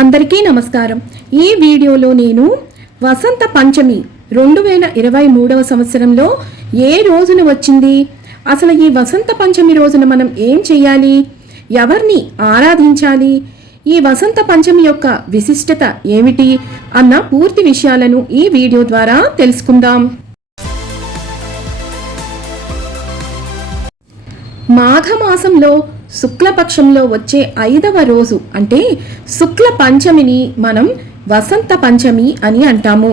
అందరికీ నమస్కారం. ఈ వీడియోలో నేను వసంత పంచమి 2023వ సంవత్సరంలో ఏ రోజున వచ్చింది, అసలు ఈ వసంత పంచమి రోజున మనం ఏం చేయాలి, ఎవరిని ఆరాధించాలి, ఈ వసంత పంచమి యొక్క విశిష్టత ఏమిటి అన్న పూర్తి విషయాలను ఈ వీడియో ద్వారా తెలుసుకుందాం. మాఘమాసంలో శుక్లపక్షంలో వచ్చే 5వ రోజు అంటే శుక్ల పంచమిని మనం వసంత పంచమి అని అంటాము.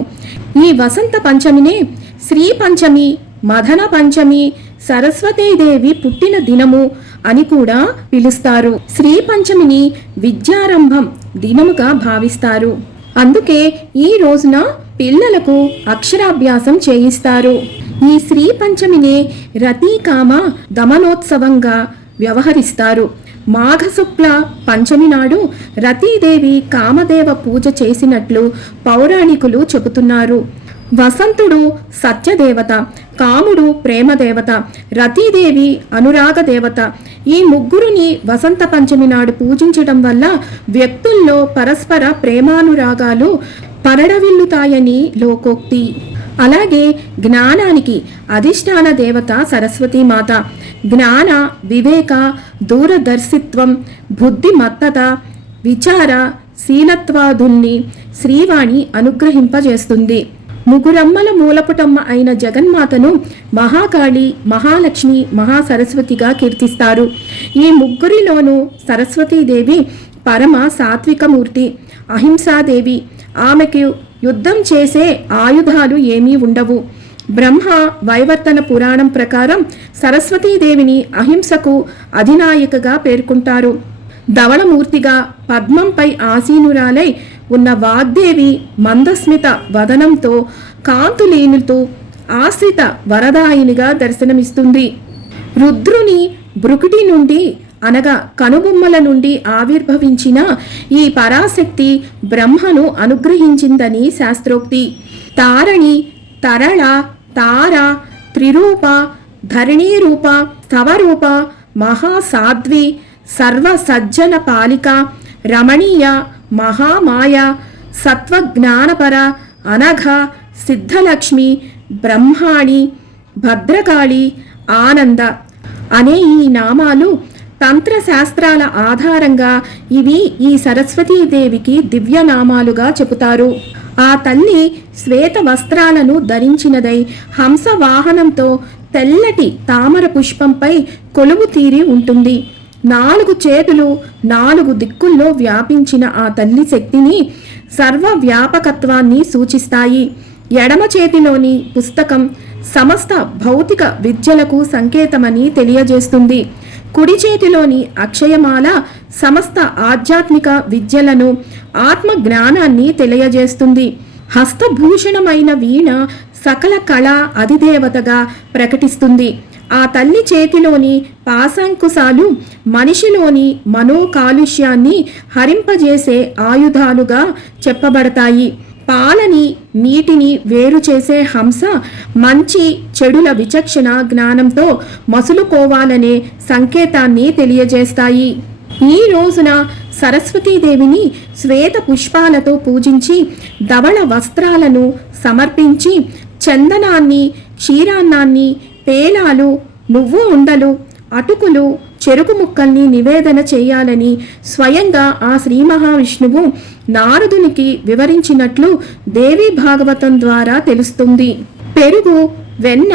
ఈ వసంత పంచమినే శ్రీ పంచమి, మదన పంచమి, సరస్వతీదేవి పుట్టిన దినము అని కూడా పిలుస్తారు. శ్రీ పంచమిని విద్యారంభం దినముగా భావిస్తారు. అందుకే ఈ రోజున పిల్లలకు అక్షరాభ్యాసం చేయిస్తారు. ఈ శ్రీ పంచమినే రతీకామ దమనోత్సవంగా వ్యవహరిస్తారు. మాఘశుక్ల పంచమి నాడు రతీదేవి కామదేవ పూజ చేసినట్లు పౌరాణికులు చెబుతున్నారు. వసంతుడు సత్యదేవత, కాముడు ప్రేమదేవత, రతీదేవి అనురాగ దేవత. ఈ ముగ్గురుని వసంత పంచమి నాడు పూజించడం వల్ల వ్యక్తుల్లో పరస్పర ప్రేమానురాగాలు పరడవిల్లుతాయని లోకోక్తి. అలాగే జ్ఞానానికి అధిష్టాన దేవత సరస్వతీమాత. జ్ఞాన, వివేక, దూరదర్శిత్వం, బుద్ధిమత్తత, విచార, శీలత్వాదుల్ని శ్రీవాణి అనుగ్రహింపజేస్తుంది. ముగురమ్మల మూలపుటమ్మ అయిన జగన్మాతను మహాకాళి, మహాలక్ష్మి, మహాసరస్వతిగా కీర్తిస్తారు. ఈ ముగ్గురిలోనూ సరస్వతీదేవి పరమ సాత్వికమూర్తి, అహింసాదేవి. ఆమెకు యుద్ధం చేసే ఆయుధాలు ఏమీ ఉండవు. బ్రహ్మ వైవర్తన పురాణం ప్రకారం సరస్వతీదేవిని అహింసకు అధినాయికగా పేర్కొంటారు. ధవళమూర్తిగా పద్మంపై ఆసీనురాలై ఉన్న వాగ్దేవి మందస్మిత వదనంతో కాంతులీనుతూ ఆశ్రిత వరదాయినిగా దర్శనమిస్తుంది. రుద్రుని బ్రుకుటి నుండి అనగా కనుబొమ్మల నుండి ఆవిర్భవించిన ఈ పరాశక్తి బ్రహ్మను అనుగ్రహించిందని శాస్త్రోక్తి. తారణి, తరళ, తార, త్రిరూప, ధరణీరూప, స్థవరూప, మహాసాధ్వి, సర్వసజ్జన పాలిక, రమణీయ, మహామాయ, సత్వజ్ఞానపర, అనఘ, సిద్ధలక్ష్మి, బ్రహ్మాణి, భద్రకాళి, ఆనంద అనే ఈ నామాలు తంత్రశాస్త్రాల ఆధారంగా ఇవి ఈ సరస్వతీదేవికి దివ్యనామాలుగా చెబుతారు. ఆ తల్లి శ్వేత వస్త్రాలను ధరించినదై హంస వాహనంతో తెల్లటి తామర పుష్పంపై కొలువు తీరి ఉంటుంది. 4 చేతులు 4 దిక్కుల్లో వ్యాపించిన ఆ తల్లి శక్తిని, సర్వ వ్యాపకత్వాన్ని సూచిస్తాయి. ఎడమ చేతిలోని పుస్తకం సమస్త భౌతిక విద్యలకు సంకేతమని తెలియజేస్తుంది. కుడి చేతిలోని అక్షయమాల సమస్త ఆధ్యాత్మిక విద్యలను, ఆత్మ జ్ఞానాన్ని తెలియజేస్తుంది. హస్తభూషణమైన వీణ సకల కళా అధిదేవతగా ప్రకటిస్తుంది. ఆ తల్లి చేతిలోని పాశాంకుశాలు మనిషిలోని మనోకాలుష్యాన్ని హరింపజేసే ఆయుధాలుగా చెప్పబడతాయి. పాలని, నీటిని వేరు చేసే హంస మంచి చెడుల విచక్షణ జ్ఞానంతో మసులుకోవాలనే సంకేతాన్ని తెలియజేస్తాయి. ఈ రోజున సరస్వతీదేవిని శ్వేత పుష్పాలతో పూజించి ధవళ వస్త్రాలను సమర్పించి చందనాన్ని, క్షీరాన్నాన్ని, పేలాలు, నువ్వు ఉండలు, అటుకులు, చెరుకు ముక్కల్ని నివేదన చేయాలని స్వయంగా ఆ శ్రీ మహావిష్ణువు నారదునికి వివరించినట్లు దేవీ భాగవతం ద్వారా తెలుస్తుంది. పెరుగు, వెన్న,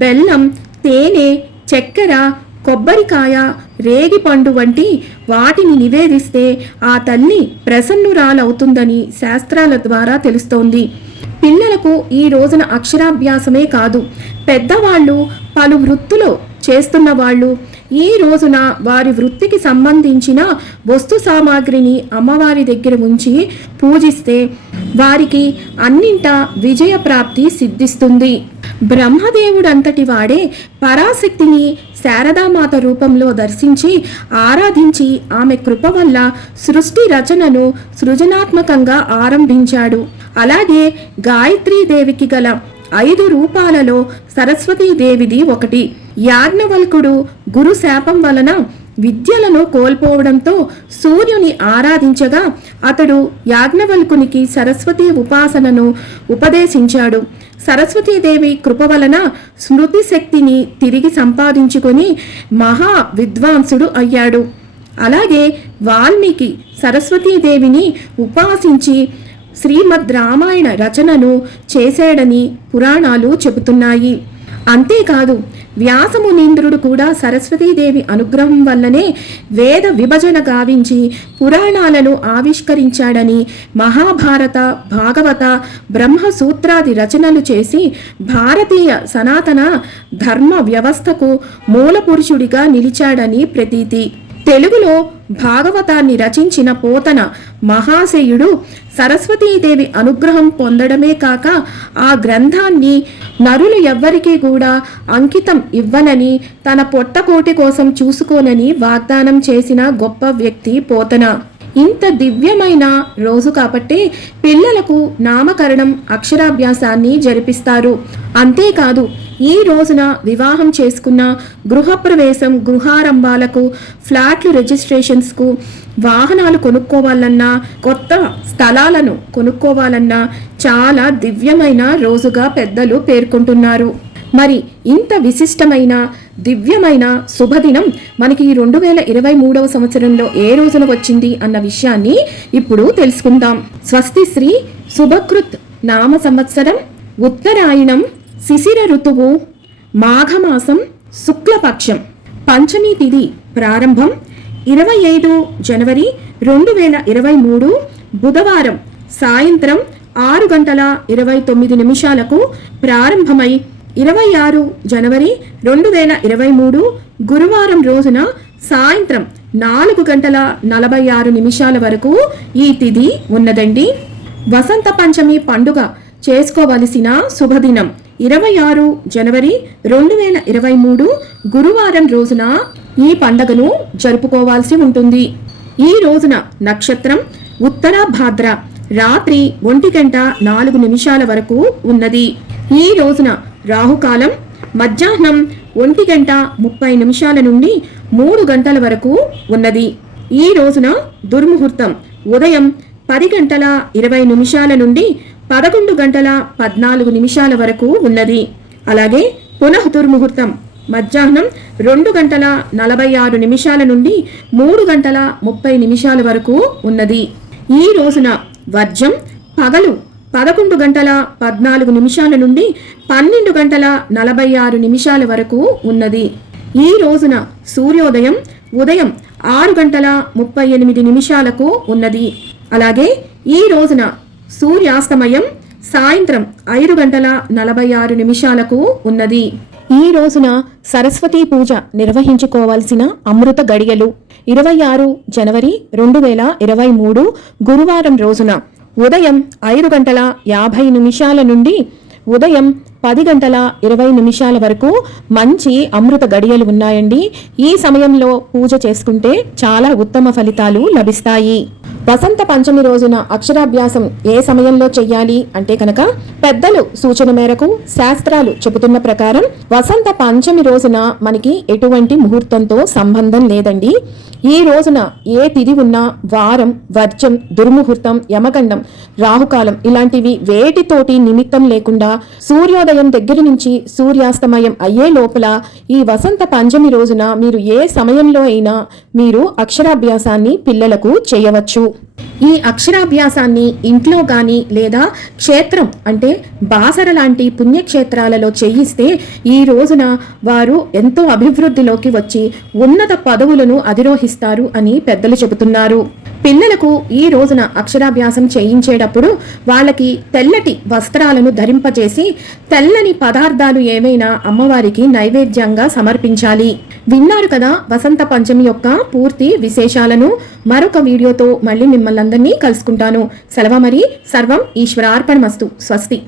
బెల్లం, తేనె, చక్కెర, కొబ్బరికాయ, రేగిపండు వంటి వాటిని నివేదిస్తే ఆ తల్లి ప్రసన్నురాలవుతుందని శాస్త్రాల ద్వారా తెలుస్తోంది. పిల్లలకు ఈ రోజున అక్షరాభ్యాసమే కాదు, పెద్దవాళ్ళు, పలు వృత్తులు చేస్తున్న వాళ్ళు ఈ రోజున వారి వృత్తికి సంబంధించిన వస్తు సామాగ్రిని అమ్మవారి దగ్గర ఉంచి పూజిస్తే వారికి అన్నింటా విజయ ప్రాప్తి సిద్ధిస్తుంది. బ్రహ్మదేవుడంతటి వాడే పరాశక్తిని శారదామాత రూపంలో దర్శించి ఆరాధించి ఆమె కృప వల్ల సృష్టి రచనను సృజనాత్మకంగా ఆరంభించాడు. అలాగే గాయత్రీదేవికి గల 5 రూపాలలో సరస్వతీదేవిది ఒకటి. యాజ్ఞవల్కుడు గురు శాపం వలన విద్యలను కోల్పోవడంతో సూర్యుని ఆరాధించగా అతడు యాజ్ఞవల్కునికి సరస్వతి ఉపాసనను ఉపదేశించాడు. సరస్వతీదేవి కృప వలన స్మృతి శక్తిని తిరిగి సంపాదించుకొని మహా విద్వాంసుడు అయ్యాడు. అలాగే వాల్మీకి సరస్వతీదేవిని ఉపాసించి శ్రీమద్ రామాయణ రచనను చేశాడని పురాణాలు చెబుతున్నాయి. అంతేకాదు వ్యాసమునీంద్రుడు కూడా సరస్వతీదేవి అనుగ్రహం వల్లనే వేద విభజన గావించి పురాణాలను ఆవిష్కరించాడని, మహాభారత, భాగవత, బ్రహ్మసూత్రాది రచనలు చేసి భారతీయ సనాతన ధర్మ వ్యవస్థకు మూలపురుషుడిగా నిలిచాడని ప్రతీతి. తెలుగులో భాగవతాన్ని రచించిన పోతన మహాశయుడు సరస్వతీదేవి అనుగ్రహం పొందడమే కాక ఆ గ్రంథాన్ని నరులు ఎవ్వరికీ కూడా అంకితం ఇవ్వనని, తన పొట్టకోటి కోసం చూసుకోనని వాగ్దానం చేసిన గొప్ప వ్యక్తి పోతన. ఇంత దివ్యమైన రోజు కాబట్టి పిల్లలకు నామకరణం, అక్షరాభ్యాసాన్ని జరిపిస్తారు. అంతేకాదు ఈ రోజున వివాహం చేసుకున్న, గృహప్రవేశం, గృహారంభాలకు, ఫ్లాట్లు రిజిస్ట్రేషన్స్కు, వాహనాలు కొనుక్కోవాలన్నా, కొత్త స్థలాలను కొనుక్కోవాలన్నా చాలా దివ్యమైన రోజుగా పెద్దలు పేర్కొంటున్నారు. మరి ఇంత విశిష్టమైన దివ్యమైన శుభదినం మనకి 2023వ సంవత్సరంలో ఏ రోజున వచ్చింది అన్న విషయాన్ని ఇప్పుడు తెలుసుకుందాం. స్వస్తి శ్రీ శుభకృత్ నామ సంవత్సరం, ఉత్తరాయణం, శిశిర ఋతువు, మాఘమాసం, శుక్లపక్షం, పంచమి తిథి ప్రారంభం 25 జనవరి 2023 బుధవారం సాయంత్రం 6:29 ప్రారంభమై 26 జనవరి 2023 గురువారం రోజున సాయంత్రం 4:46 వరకు ఈ తిథి ఉన్నదండి. వసంత పంచమి పండుగ చేసుకోవలసిన శుభదినం 26 జనవరి 2023 గురువారం రోజున ఈ పండుగను జరుపుకోవాల్సి ఉంటుంది. ఈ రోజున నక్షత్రం ఉత్తరాభాద్ర రాత్రి 1:04 వరకు ఉన్నది. ఈ రోజున రాహుకాలం మధ్యాహ్నం 1:30 నుండి 3 గంటల వరకు ఉన్నది. ఈ రోజున దుర్ముహూర్తం ఉదయం 10:20 నుండి 11:14 వరకు ఉన్నది. అలాగే పునః దుర్ముహూర్తం మధ్యాహ్నం 2:46 నుండి 3:30 వరకు ఉన్నది. ఈ రోజున వర్జం పగలు 11:14 నుండి 12:46 వరకు ఉన్నది. ఈ రోజున సూర్యోదయం ఉదయం 6:38 ఉన్నది. అలాగే ఈ రోజున సూర్యాస్తమయం సాయంత్రం 5:46 ఉన్నది. ఈ రోజున సరస్వతీ పూజ నిర్వహించుకోవాల్సిన అమృత గడియలు 26 జనవరి 2023 గురువారం రోజున ఉదయం 5:50 నుండి ఉదయం 10:20 వరకు మంచి అమృత గడియలు ఉన్నాయండి. ఈ సమయంలో పూజ చేసుకుంటే చాలా ఉత్తమ ఫలితాలు లభిస్తాయి. వసంత పంచమి రోజున అక్షరాభ్యాసం ఏ సమయంలో చెయ్యాలి అంటే కనుక పెద్దలు సూచన మేరకు శాస్త్రాలు చెబుతున్న ప్రకారం వసంత పంచమి రోజున మనకి ఎటువంటి ముహూర్తంతో సంబంధం లేదండి. ఈ రోజున ఏ తిథి ఉన్నా వారం, వర్జం, దుర్ముహూర్తం, యమగండం, రాహుకాలం ఇలాంటివి వేటితోటి నిమిత్తం లేకుండా సూర్యోదయం దగ్గర నుంచి సూర్యాస్తమయం అయ్యే లోపల ఈ వసంత పంచమి రోజున మీరు ఏ సమయంలో అయినా మీరు అక్షరాభ్యాసాన్ని పిల్లలకు చేయవచ్చు. ఈ అక్షరాభ్యాసాన్ని ఇంట్లో గాని లేదా క్షేత్రం అంటే బాసర లాంటి పుణ్యక్షేత్రాలలో చేయిస్తే ఈ రోజున వారు ఎంతో అభివృద్ధిలోకి వచ్చి ఉన్నత పదవులను అధిరోహిస్తారు అని పెద్దలు చెబుతున్నారు. పిల్లలకు ఈ రోజున అక్షరాభ్యాసం చేయించేటప్పుడు వాళ్ళకి తెల్లటి వస్త్రాలను ధరింపజేసి తెల్లని పదార్థాలు ఏవైనా అమ్మవారికి నైవేద్యంగా సమర్పించాలి. విన్నారు కదా వసంత పంచమి యొక్క పూర్తి విశేషాలను. మరొక వీడియోతో మళ్ళీ మిమ్మల్ని అందరినీ కలుసుకుంటాను. సెలవు మరి. సర్వం ఈశ్వరార్పణమస్తు. స్వస్తి.